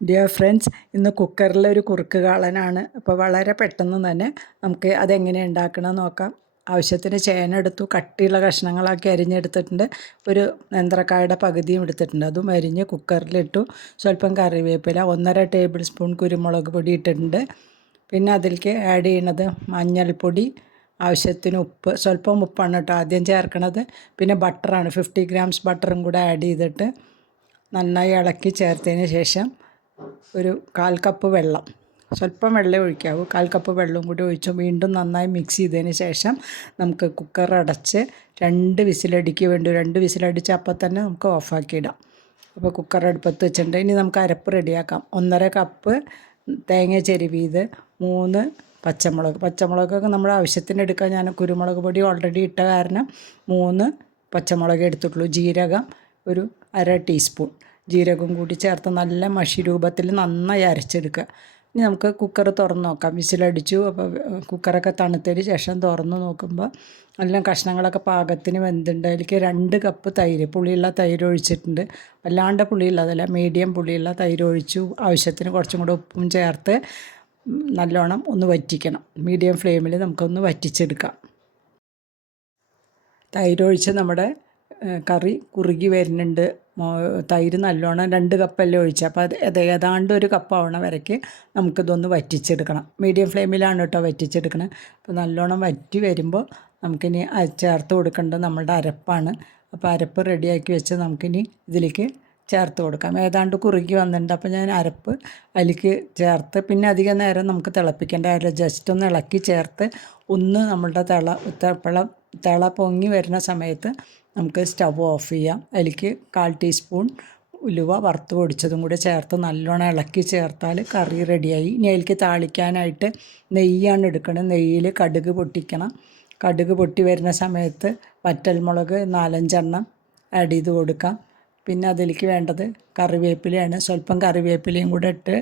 Dear friends, ഇന്ന് കുക്കറിലൊരു കുറുക്ക് കാളനാണ്. അപ്പോൾ വളരെ പെട്ടെന്ന് തന്നെ നമുക്ക് അതെങ്ങനെ ഉണ്ടാക്കണമെന്ന് നോക്കാം. ആവശ്യത്തിന് ചേന എടുത്തു, കട്ടിയുള്ള കഷ്ണങ്ങളാക്കി അരിഞ്ഞെടുത്തിട്ടുണ്ട്. ഒരു നേന്ത്രക്കായുടെ പകുതിയും എടുത്തിട്ടുണ്ട്, അതും അരിഞ്ഞ് കുക്കറിലിട്ടു. സ്വല്പം കറിവേപ്പില, 1.5 ടേബിൾ സ്പൂൺ കുരുമുളക് പൊടി ഇട്ടിട്ടുണ്ട്. പിന്നെ അതിലേക്ക് ആഡ് ചെയ്യണത് മഞ്ഞൾപ്പൊടി, ആവശ്യത്തിന് ഉപ്പ്, സ്വല്പം ഉപ്പാണ് കേട്ടോ ആദ്യം ചേർക്കണത്. പിന്നെ ബട്ടറാണ്, 50 ഗ്രാംസ് ബട്ടറും കൂടെ ആഡ് ചെയ്തിട്ട് നന്നായി ഇളക്കി ചേർത്തതിന് ശേഷം ഒരു 1/4 കപ്പ് വെള്ളം, സ്വല്പം വെള്ളം ഒഴിക്കാവൂ, 1/4 കപ്പ് വെള്ളവും കൂടി ഒഴിച്ച് വീണ്ടും നന്നായി മിക്സ് ചെയ്തതിന് ശേഷം നമുക്ക് കുക്കർ അടച്ച് 2 വിസിലടിക്ക് വേണ്ടി 2 വിസിലടിച്ച് അപ്പം തന്നെ നമുക്ക് ഓഫാക്കിയിടാം. അപ്പോൾ കുക്കർ അടുപ്പത്ത് വെച്ചിട്ടുണ്ട്. ഇനി നമുക്ക് അരപ്പ് റെഡിയാക്കാം. 1.5 കപ്പ് തേങ്ങ ചെരുവിയത്, 3 പച്ചമുളകൊക്കെ നമ്മുടെ ആവശ്യത്തിന് എടുക്കാം. ഞാൻ കുരുമുളക് പൊടി ഓൾറെഡി ഇട്ട കാരണം 3 പച്ചമുളക് എടുത്തിട്ടുള്ളൂ. ജീരകം ഒരു 1/2 ടീസ്പൂൺ ജീരകം കൂടി ചേർത്ത് നല്ല മഷി രൂപത്തിൽ നന്നായി അരച്ചെടുക്കുക. ഇനി നമുക്ക് കുക്കർ തുറന്ന് നോക്കാം. വിസിലടിച്ചു. അപ്പോൾ കുക്കറൊക്കെ തണുത്തതിന് ശേഷം തുറന്ന് നോക്കുമ്പോൾ എല്ലാം കഷ്ണങ്ങളൊക്കെ പാകത്തിന് വെന്തുണ്ട്. അതിലേക്ക് 2 കപ്പ് തൈര്, പുളിയുള്ള തൈര് ഒഴിച്ചിട്ടുണ്ട്. വല്ലാണ്ട് പുളിയുള്ളതല്ല, മീഡിയം പുളിയുള്ള തൈര് ഒഴിച്ചു. ആവശ്യത്തിന് കുറച്ചും കൂടെ ഉപ്പും ചേർത്ത് നല്ലോണം ഒന്ന് വറ്റിക്കണം. മീഡിയം ഫ്ലെയിമിൽ നമുക്കൊന്ന് വറ്റിച്ചെടുക്കാം. തൈര് ഒഴിച്ച് നമ്മുടെ കറി കുറുകി വരുന്നുണ്ട്. തൈര് നല്ലോണം 2 കപ്പല്ലേ ഒഴിച്ചത്, അപ്പോൾ അത് ഏതാണ്ട് 1 കപ്പ് ആവണ വരയ്ക്ക് നമുക്കിതൊന്ന് വറ്റിച്ചെടുക്കണം. മീഡിയം ഫ്ലെയിമിലാണ് കേട്ടോ വറ്റിച്ചെടുക്കണം. അപ്പോൾ നല്ലോണം വറ്റി വരുമ്പോൾ നമുക്കിനി ചേർത്ത് കൊടുക്കേണ്ടത് നമ്മളുടെ അരപ്പാണ്. അപ്പോൾ അരപ്പ് റെഡിയാക്കി വെച്ച് നമുക്കിനി ഇതിലേക്ക് ചേർത്ത് കൊടുക്കാം. ഏതാണ്ട് കുറുകി വന്നിട്ടുണ്ട്. അപ്പോൾ ഞാൻ അരപ്പ് അതിലേക്ക് ചേർത്ത് പിന്നെ അധികം നേരം നമുക്ക് തിളപ്പിക്കേണ്ട കാര്യമില്ല. ജസ്റ്റ് ഒന്ന് ഇളക്കി ചേർത്ത് ഒന്ന് നമ്മളുടെ തിള പൊങ്ങി വരുന്ന സമയത്ത് നമുക്ക് സ്റ്റവ് ഓഫ് ചെയ്യാം. അതിലേക്ക് 1/4 ടീസ്പൂൺ ഉലുവ വറുത്ത് പൊടിച്ചതും കൂടെ ചേർത്ത് നല്ലോണം ഇളക്കി ചേർത്താൽ കറി റെഡിയായി. ഇനി അതിലേക്ക് താളിക്കാനായിട്ട് നെയ്യാണ് എടുക്കണം. നെയ്യിൽ കടുക് പൊട്ടിക്കണം. കടുക് പൊട്ടി വരുന്ന സമയത്ത് വറ്റൽമുളക് 4-5 എണ്ണം ആഡ് ചെയ്ത് കൊടുക്കാം. പിന്നെ അതിലേക്ക് വേണ്ടത് കറിവേപ്പിലയാണ്. സ്വല്പം കറിവേപ്പിലയും കൂടെ ഇട്ട്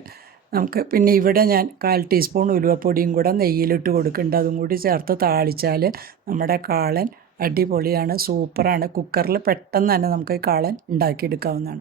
നമുക്ക് പിന്നെ ഇവിടെ ഞാൻ 1/4 ടീസ്പൂൺ ഉലുവപ്പൊടിയും കൂടെ നെയ്യിലിട്ട് കൊടുക്കുന്നുണ്ട്. അതും കൂടി ചേർത്ത് താളിച്ചാൽ നമ്മുടെ കാളൻ അടിപൊളിയാണ്, സൂപ്പറാണ്. കുക്കറിൽ പെട്ടെന്ന് തന്നെ നമുക്ക് കാളൻ ഉണ്ടാക്കിയെടുക്കാവുന്നതാണ്.